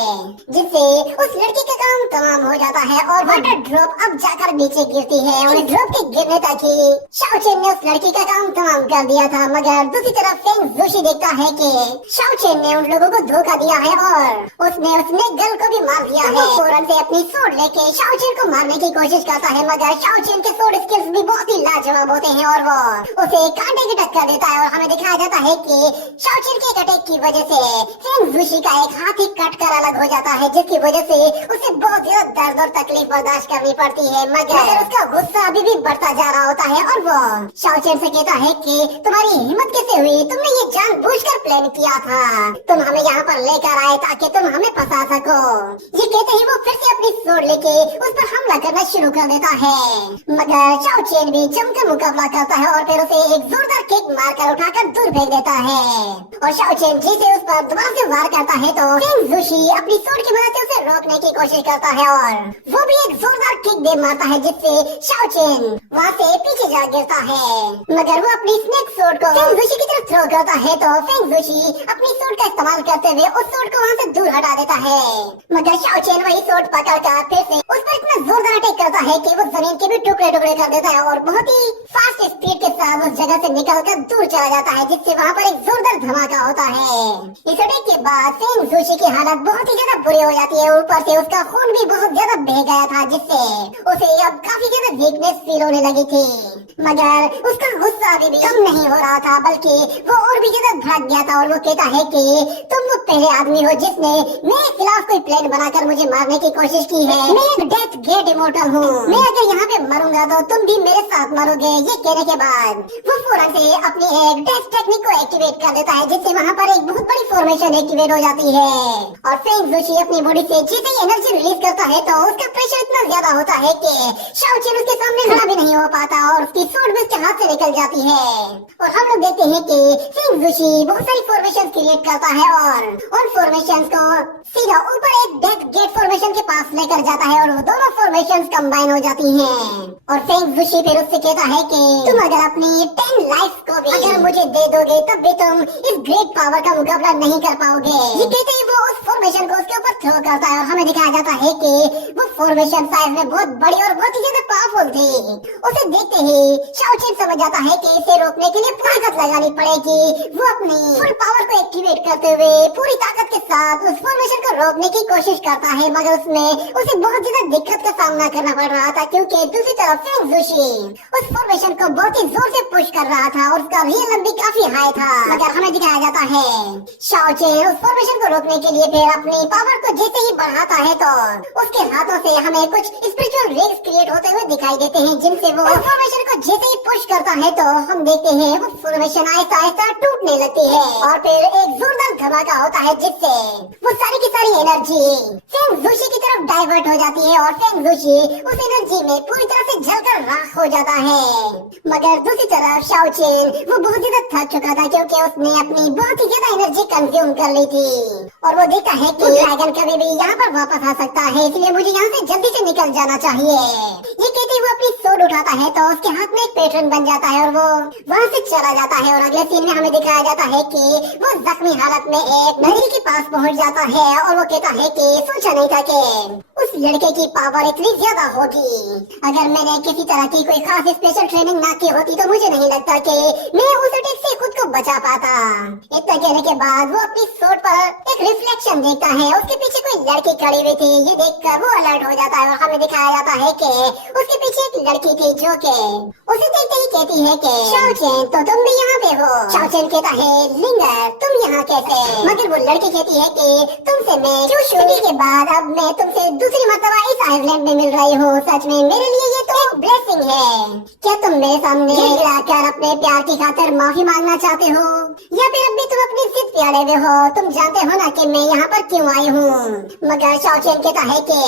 जिससे उस लड़की का काम तमाम हो जाता है और वाटर ड्रॉप अब जाकर नीचे गिरती है और ड्रॉप के गिरने तक ही शाओ चेन ने उस लड़की का काम तमाम कर दिया था। मगर दूसरी तरफ फेंग जोशी देखता है कि शाओ चेन ने उन लोगों को धोखा दिया है और उसने गर्ल को भी मार दिया है। फौरन से अपनी सोड लेके शाओ चेन को मारने की कोशिश करता है, मगर शाओ चेन के सोड स्किल्स भी बहुत ही लाजवाब होते हैं और वो उसे कांटे की टक्कर देता है और हमें दिखाया जाता है कि शाओ चेन के अटैक की वजह से फेंग जोशी का एक हाथ ही कट कर अलग हो जाता है, जिसकी वजह से उसे बहुत ज्यादा दर्द और तकलीफ बर्दाश्त करनी पड़ती है। मगर उसका गुस्सा अभी भी बढ़ता जा रहा होता है और वो शाओ चेन से कहता है कि तुम्हारी हिम्मत कैसे हुई, तुमने ये जानबूझकर प्लान किया था, तुम हमें यहाँ पर लेकर आए ताकि तुम हमें फंसा सको। ये कहते ही वो फिर से अपनी सोड लेके उस पर हमला करना शुरू कर देता है, मगर शाओ चेन भी जमकर मुकाबला करता है और फिर उसे एक जोरदार किक मारकर उठाकर दूर फेंक देता है और शाओ चेन जैसे उस पर दोबारा से वार करता है तो फेंग जोशी अपनी सोड की मदद से उसे रोकने की कोशिश करता है और वो भी एक जोरदार किक दे मारता है, जिससे शाओ चेन वहाँ से पीछे जा गिरता है। मगर वो अपनी स्नेक सोड को फेंग जोशी की तरफ थ्रो करता है तो फेंग जोशी अपनी सोड का इस्तेमाल करते हुए उस सोड को वहाँ से दूर हटा देता है, मगर शाओ चेन वही सोड पकड़कर फिर से उस पर इतना जोरदार अटैक करता है कि वो जमीन के भी टुकड़े टुकड़े कर देता है और बहुत ही फास्ट स्पीड के साथ उस जगह से निकलकर दूर चला जाता है, जिससे वहाँ पर एक जोरदार धमाका होता है। इस अटैक के बाद फेंग जोशी की हालत बहुत ही ज्यादा बुरी हो जाती है, ऊपर से उसका खून भी बहुत ज्यादा बह गया था, जिससे उसे अब काफी ज्यादा वीकनेस फील होने लगी थी। मगर उसका गुस्सा अभी भी कम नहीं हो रहा था, बल्कि वो और भी ज्यादा भड़क गया था और वो कहता है कि तुम वो पहले आदमी हो जिसने मेरे खिलाफ कोई प्लान बनाकर मुझे मारने की कोशिश की है। मैं एक डेथ गेट इमोर्टल हूँ, मैं अगर यहाँ पे मरूंगा तो तुम भी मेरे साथ मरोगे। ये कहने के बाद वो फौरन से अपनी एक डेथ टेक्निक को एक्टिवेट कर देता है, जिससे वहाँ पर एक बहुत बड़ी फॉर्मेशन एक्टिवेट हो जाती है और फेंग जोशी अपनी बॉडी से जैसे ही एनर्जी रिलीज करता है तो उसका प्रेशर इतना ज्यादा होता है कि शाओ चेन उसके सामने खड़ा भी नहीं हो पाता और उसकी सोड भी उसके हाथ से निकल जाती है और हम लोग देखते हैं कि फेंग जोशी बहुत सारी फॉर्मेशन क्रिएट करता है और उन फॉर्मेशन को सीधा ऊपर एक डेथ गेट फॉर्मेशन के पास लेकर जाता है और वो दोनों फॉर्मेशन कंबाइन हो जाती हैं और फेंग जोशी फिर उससे कहता है कि तुम अगर अपनी 10 लाइफ को भी अगर मुझे दे दोगे तब भी तुम इस ग्रेट पावर का मुकाबला नहीं कर पाओगे। ये कहते ही वो उस फॉर्मेशन को उसके ऊपर थ्रो करता है और हमें दिखाया जाता है कि वो फॉर्मेशन साइज में बहुत बड़ी और बहुत ही ज्यादा पावरफुल थी। उसे देखते ही शाओ चेन समझ जाता है कि इसे रोकने के लिए पूरी ताकत लगानी पड़ेगी। वो अपनी फुल पावर को एक्टिवेट करते हुए पूरी ताकत के साथ उस फॉर्मेशन को रोकने की कोशिश करता है, मगर उसमें उसे बहुत ज्यादा दिक्कत का सामना करना पड़ रहा था क्योंकि दूसरी तरफ फेंग जोशी उस फॉर्मेशन को बहुत ही जोर से पुश कर रहा था और उसका रियल भी काफी हाई था। मगर हमें दिखाया जाता है शाओ चेन उस फॉर्मेशन को रोकने के लिए फिर अपनी पावर को जैसे ही बढ़ाता है तो उसके हाथों से हमें कुछ स्पिरिचुअल रेस क्रिएट होते हुए दिखाई देते हैं, जिनसे वो फॉर्मेशन को जैसे ही पुश करता है तो हम देखते हैं वो फॉर्मेशन आहिस्ता आहिस्ता टूटने लगती है और फिर एक जोरदार धमाका होता है, जिससे वो सारी की सारी एनर्जी फेंग जोशी की तरफ डाइवर्ट हो जाती है और फेंग जोशी उस एनर्जी में पूरी तरह से जलकर राख हो जाता है। मगर दूसरी तरफ शाओ चेन वो बहुत ज्यादा थक चुका था क्योंकि उसने अपनी बहुत ही ज्यादा एनर्जी कंज्यूम कर ली थी और वो देखता है कि ड्रैगन कभी भी यहाँ पर वापस आ सकता है, इसलिए मुझे यहाँ से जल्दी से निकल जाना चाहिए। ये कहते वो अपनी सोड उठाता है तो उसके हाथ में एक पैटर्न बन जाता है और वो वहाँ से चला जाता है और अगले सीन में हमें दिखाया जाता है कि वो जख्मी हालत में एक नदी के पास पहुँच जाता है और वो कहता है कि सोचा नहीं था कि उस लड़के की पावर इतनी ज्यादा होगी। अगर मैंने किसी तरह की कोई खास स्पेशल ट्रेनिंग ना की होती तो मुझे नहीं लगता कि मैं उस अटैक से खुद को बचा पाता। इतना कहने के बाद वो अपनी सोड पर एक रिफ्लेक्शन देखता है, उसके पीछे कोई लड़की खड़ी हुई थी। ये देखकर वो अलर्ट हो जाता है और हमें दिखाया जाता है कि उसके पीछे एक लड़की थी जो कि उसे देखते ही कहती है कि शाओचेन तो तुम भी यहाँ पे हो। शाओचेन कहता है लिंगर तुम यहाँ कैसे? मगर वो लड़की कहती है कि तुमसे मैं क्यों के बाद अब मैं तुमसे दूसरी मर्तबा इस आइलैंड में मिल रही हूँ। सच में मेरे लिए ये तो एक ब्लेसिंग है। क्या तुम मेरे सामने गिड़गिड़ाकर अपने प्यार की खातिर माफी मांगना चाहते हो या फिर अब भी तुम अपनी जिद पे अड़े हुए हो? तुम जानते हो ना कि मैं यहाँ पर क्यों आई हूँ। मगर शाओचेन कहता है कि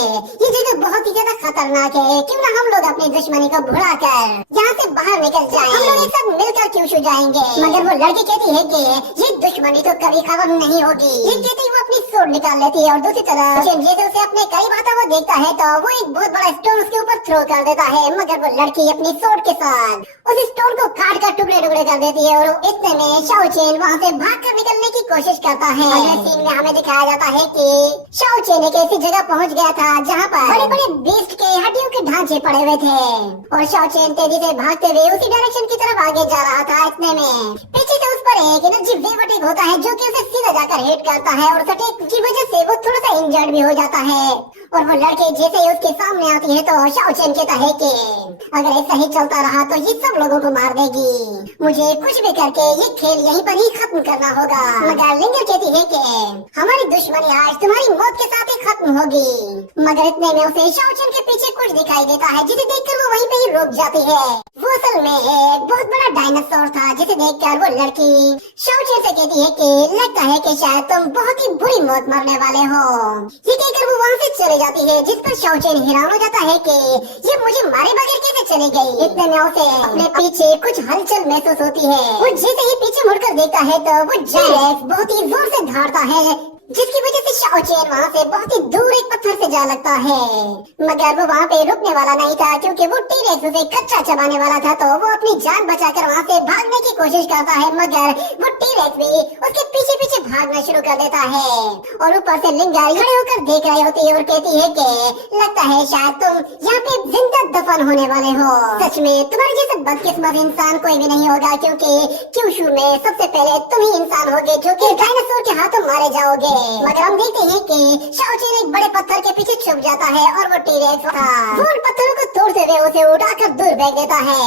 ये जगह बहुत ही ज्यादा खतरनाक है, क्यों ना हम लोग अपनी दुश्मनी को भुला कर यहाँ से बाहर निकल जाएं। हम लोग एक साथ मिलकर क्यों सो जाएंगे? मगर वो लड़की कहती है कि ये दुश्मनी तो कभी खत्म नहीं होगी। ये कहती वो अपनी सूट निकाल लेती है और दूसरी तरफ जैसे उसे अपने करीब आता हुआ देखता है तो वो एक बहुत बड़ा स्टोन उसके ऊपर थ्रो कर देता है। मगर वो लड़की अपनी सूट के साथ उस स्टोन को काट कर टुकड़े टुकड़े कर देती है और इतने में शाओचेन वहाँ से भाग कर निकलने की कोशिश करता है। अगले सीन में हमें दिखाया जाता है कि शाओचेन एक ऐसी जगह पहुँच गया था जहाँ पर बड़े बड़े बीस्ट के हड्डियों के ढांचे पड़े हुए थे और शाओचेन तेजी से भागते हुए उसी डायरेक्शन की तरफ आगे जा रहा था। इतने में पीछे से उस पर एक एनर्जी वेव अटैक होता है जो कि उसे सीधा जाकर हिट करता है और उस अटैक की वजह से वो थोड़ा सा इंजर्ड भी हो जाता है। और वो लड़के जैसे ही उसके सामने आती है तो शाओचेन कहता है कि अगर ऐसा ही चलता रहा तो ये सब लोगों को मार देगी। मुझे कुछ भी करके ये खेल यहीं पर ही खत्म करना होगा। मगर लिंगर कहती है कि हमारी दुश्मनी आज तुम्हारी मौत के साथ ही खत्म होगी। मगर इतने में उसे शाओचेन के पीछे कुछ दिखाई देता है जिसे देखकर वो वहीं पे ही रुक जाती है। वो असल में एक बहुत बड़ा डायनासोर था जिसे देखकर वो लड़की शाओचेन से कहती है कि लगता है कि शायद तुम बहुत ही बुरी मौत मरने वाले हो। ये कहकर वो वहाँ से चले जाती है जिस पर शाओचेन हैरान हो जाता है कि ये मुझे मारे बगैर कैसे चली गई। इतने में उसे अपने पीछे कुछ हलचल महसूस होती है। वो जैसे ही पीछे मुड़कर देखता है तो वो जायरेक्स बहुत ही जोर से दौड़ता है जिसकी वजह से शाओचेन वहाँ से बहुत ही दूर एक पत्थर से जा लगता है। मगर वो वहाँ पे रुकने वाला नहीं था क्योंकि वो टी-रेक्स उसे कच्चा चबाने वाला था तो वो अपनी जान बचाकर वहाँ से भागने की कोशिश करता है। मगर वो टी-रेक्स भी उसके पीछे पीछे भागना शुरू कर देता है और ऊपर से लिंगर खड़े होकर देख रही होती है और कहती है कि लगता है शायद तुम यहाँ पे जिंदा दफन होने वाले हो। सच में तुम्हारे जैसे बदकिस्मत इंसान कोई भी नहीं होगा क्योंकि क्यूशू में सबसे पहले तुम ही इंसान होगे जो कि डायनासोर के हाथों मारे जाओगे। मगर हम देखते हैं कि शाओचेन एक बड़े पत्थर के पीछे छुप जाता है और वो टी-रेक्स था वो उन पत्थरों को तोड़ते हुए उसे उठाकर दूर फेंक देता है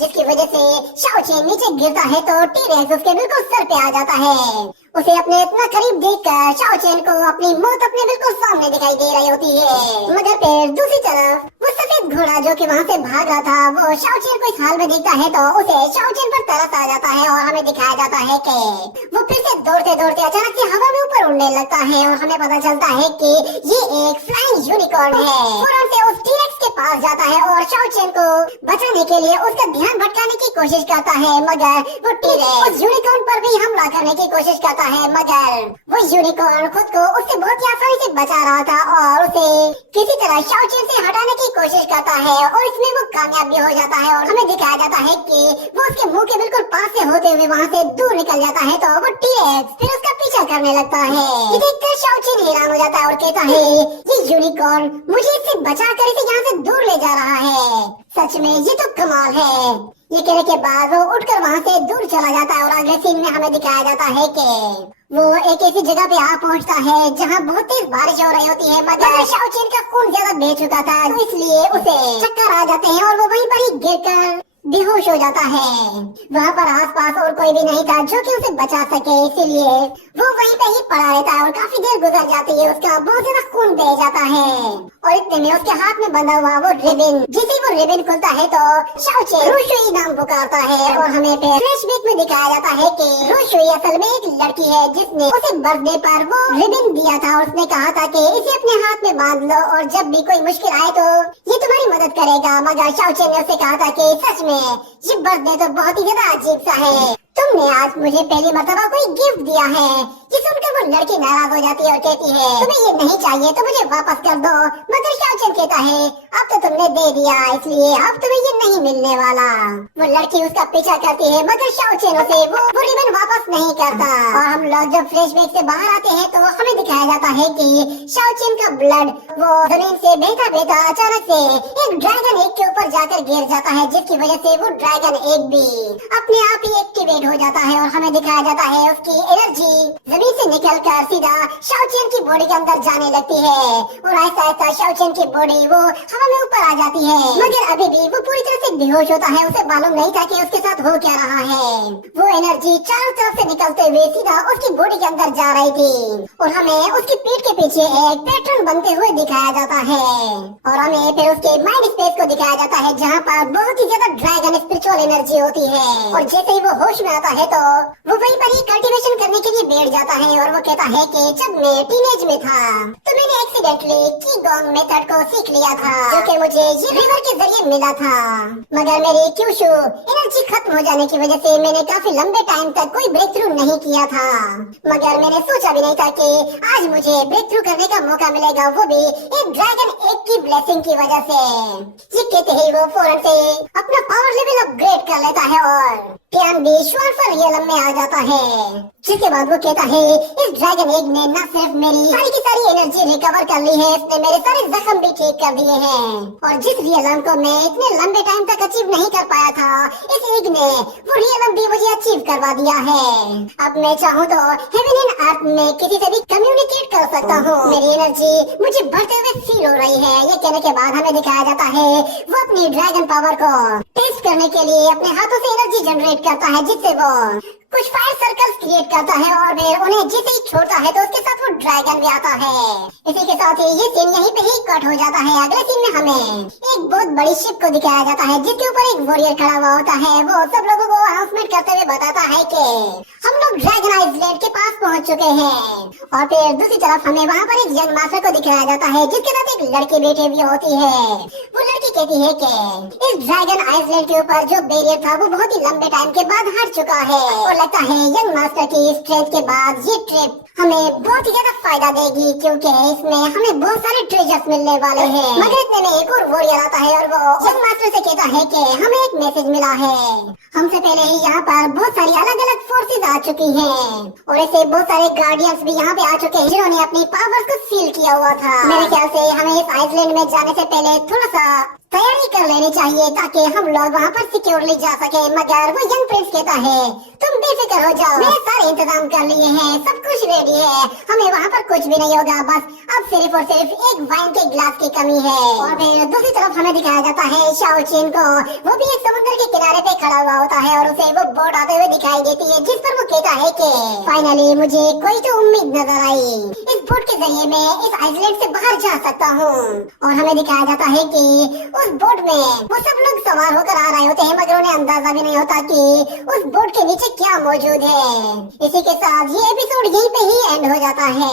जिसकी वजह से शाओचेन नीचे गिरता है तो टी-रेक्स उसके बिल्कुल सर पे आ जाता है। उसे अपने इतना करीब देखकर शाओचेन को अपनी मौत अपने बिल्कुल सामने दिखाई दे रही होती है। मगर फिर दूसरी तरफ वो सफेद घोड़ा जो कि वहाँ से भाग रहा था वो शाओचेन को इस हाल में देखता है तो उसे शाओचेन पर तरस आ जाता है और हमें दिखाया जाता है कि वो फिर से दौड़ते दौड़ते अचानक से हवा में ऊपर उड़ने लगता है और हमें पता चलता है कि ये एक फ्लाइंग यूनिकॉर्न है। फौरन से उस टी-रेक्स के पास जाता है और शाओचेन को बचाने के लिए उसका ध्यान भटकाने की कोशिश करता है। मगर वो टी-रेक्स उस यूनिकॉर्न पर भी हमला करने की कोशिश करता है मगर वो यूनिकॉर्न खुद को उससे बहुत ही आसानी से बचा रहा था और उसे किसी तरह शाओचेन से हटाने की कोशिश करता है और इसमें वो कामयाब भी हो जाता है और हमें दिखाया जाता है कि वो उसके मुंह के बिल्कुल पास से होते हुए वहाँ से दूर निकल जाता है तो वो टी-रेक्स फिर उसका पीछा करने लगता है। ये देखकर शाओचेन हैरान हो जाता है और कहता है ये यूनिकॉर्न मुझे इससे बचा कर इसे यहाँ से दूर ले जा रहा है। सच में ये तो कमाल है। ये कहने के बाद वो उठकर वहाँ से दूर चला जाता है और अगले सीन में हमें दिखाया जाता है कि वो एक ऐसी जगह पे आ पहुँचता है जहाँ बहुत तेज बारिश हो रही होती है। मगर शाओचेन का खून ज्यादा बह चुका था तो इसलिए उसे चक्कर आ जाते हैं और वो वहीं पर ही गिरकर बेहोश हो जाता है। वहाँ पर आसपास और कोई भी नहीं था जो कि उसे बचा सके, इसीलिए वो वहीं पे ही पड़ा रहता है और काफी देर गुजर जाती है। उसका बहुत ज्यादा खून बह जाता है और इतने में उसके हाथ में बंधा हुआ वो रिबन, जैसे वो रिबन खुलता है तो शाओचेन रुशुई नाम पुकारता है और हमें फिर फ्लैशबैक में दिखाया जाता है कि रुशुई असल में एक लड़की है जिसने उसे बर्थडे पर वो रिबन दिया था और उसने कहा था कि इसे अपने हाथ में बांध लो और जब भी कोई मुश्किल आए तो ये तुम्हारी मदद करेगा। मगर शाओचेन ने उसे कहा था कि सच में ये बर्थडे तो बहुत ही ज्यादा अजीब सा है, तुमने आज मुझे पहली मर्तबा कोई गिफ्ट दिया है। ये सुनकर वो लड़की नाराज हो जाती है और कहती है तुम्हें ये नहीं चाहिए तो मुझे वापस कर दो। मगर शाओचेन कहता है अब तो तुमने दे दिया इसलिए अब तुम्हें ये नहीं मिलने वाला। वो लड़की उसका पीछा करती है मगर शाओचेन उसे वो रिबन वापस नहीं करता और हम लोग जब फ्लैशबैक से बाहर आते हैं तो हमें दिखाया जाता है कि शाओचेन का ब्लड वो जमीन से बहता बहता अचानक से एक ड्रैगन एग के ऊपर जाकर गिर जाता है जिसकी वजह से वो ड्रैगन एग भी अपने आप ही एक्टिवेट हो जाता है और हमें दिखाया जाता है उसकी एनर्जी जमीन से निकलकर सीधा शाओचेन की बॉडी के अंदर जाने लगती है और आहिस्ता आहिस्ता शाओचेन की बॉडी वो हवा में ऊपर आ जाती है, मगर अभी भी वो पूरी तरह से बेहोश होता है। उसे मालूम नहीं था कि उसके साथ हो क्या रहा है। वो एनर्जी चारों तरफ से निकलते हुए सीधा उसकी बॉडी के अंदर जा रही थी और हमें उसकी पीठ के पीछे एक पैटर्न बनते हुए दिखाया जाता है और हमें फिर उसके माइंड स्पेस को दिखाया जाता है जहाँ पर बहुत ही ज्यादा ड्रैगन स्पिरिचुअल एनर्जी होती है। और जैसे ही वो होश में आता है तो वो वहीं पर ही कल्टीवेशन करने के लिए बैठ जाता है और वो कहता है कि जब मैं टीनेज में था तो मैंने एक्सीडेंटली कीगोंग मेथड को सीख लिया था जो कि मुझे ये रिवर के जरिए मिला था, मगर मेरी क्यूशू एनर्जी खत्म हो जाने की वजह से मैंने काफी लंबे टाइम तक कोई ब्रेक थ्रू नहीं किया था। मगर मैंने सोचा भी नहीं था कि आज मुझे ब्रेक थ्रू करने का मौका मिलेगा, वो भी एक ड्रैगन एग की ब्लेसिंग की वजह से। ये कहते ही वो फौरन से अपना पावर लेवल अपग्रेड कर लेता है और टियान भी श्वार्फर रियलम में आ जाता है, जिसके बाद वो कहता है इस ड्रैगन एग ने न सिर्फ मेरी सारी की सारी एनर्जी रिकवर कर ली है, इसने मेरे सारे जख्म भी ठीक कर दिए हैं और जिस रियलम को मैं इतने लंबे टाइम तक अचीव नहीं कर पाया था इस एग ने वो रियलम भी मुझे अचीव करवा दिया है। अब मैं चाहूँ तो हेवन एंड अर्थ में किसी से भी कम्युनिकेट कर सकता हूँ। मेरी एनर्जी मुझे बढ़ते हुए फील हो रही है। ये कहने के बाद हमें दिखाया जाता है वो अपनी ड्रैगन पावर को टेस्ट करने के लिए अपने हाथों से एनर्जी जनरेट करता है, जिससे वो कुछ फायर सर्कल्स क्रिएट करता है और फिर उन्हें जैसे ही छोड़ता है तो उसके साथ वो ड्रैगन भी आता है। इसी के साथ ही ये सीन यहीं पे ही कट हो जाता है। अगले सीन में हमें एक बहुत बड़ी शिप को दिखाया जाता है जिसके ऊपर एक वॉरियर खड़ा हुआ होता है। वो सब लोगों को अनाउंसमेंट करते हुए बताता है कि हम लोग ड्रैगन आइलैंड के पास पहुंच चुके हैं और फिर दूसरी तरफ हमें वहाँ पर एक यंग मास्टर को दिखाया जाता है जिसके साथ एक लड़की बैठी हुई होती है। वो लड़की कहती है कि इस ड्रैगन आइलैंड के ऊपर जो बैरियर था वो बहुत ही लंबे टाइम के बाद हट चुका है और लगता है यंग मास्टर की स्ट्रेंथ के बाद ये ट्रिप हमें बहुत ही ज्यादा फायदा देगी क्योंकि इसमें हमें बहुत सारे ट्रेजर्स मिलने वाले हैं। मगर इतने में एक और वॉरियर आता है और वो यंग मास्टर से कहता है कि हमें एक मैसेज मिला है। हमसे पहले ही यहाँ पर बहुत सारी अलग अलग फोर्सेज आ चुकी हैं और ऐसे बहुत सारे गार्डियंस भी यहाँ पे आ चुके हैं जिन्होंने अपनी पावर्स को सील किया हुआ था। मेरे ख्याल से हमें इस आइलैंड में जाने से पहले थोड़ा सा तैयारी कर लेनी चाहिए ताकि हम लोग वहाँ पर सिक्योरली जा सके। मगर वो यंग प्रिंस कहता है तुम बेफिक्र हो जाओ, मैंने सारे इंतजाम कर लिए हैं, सब कुछ रेडी है, हमें वहाँ पर कुछ भी नहीं होगा, बस अब सिर्फ और सिर्फ एक वाइन के ग्लास की कमी है। और फिर दूसरी तरफ हमें दिखाया जाता है शाओचेन को, वो भी एक समुद्र के किनारे पे खड़ा हुआ होता है और उसे वो बोट आते हुए दिखाई देती है जिस पर वो कहता है कि फाइनली मुझे कोई तो उम्मीद नजर आई, इस बोट के जरिए मैं इस आइलैंड से बाहर जा सकता हूँ। और हमें दिखाया जाता है कि उस बोट में वो सब लोग सवार होकर आ रहे होते हैं मगर उन्हें अंदाजा भी नहीं होता कि उस बोट के नीचे क्या मौजूद है। इसी के साथ ये एपिसोड यहीं पे ही एंड हो जाता है।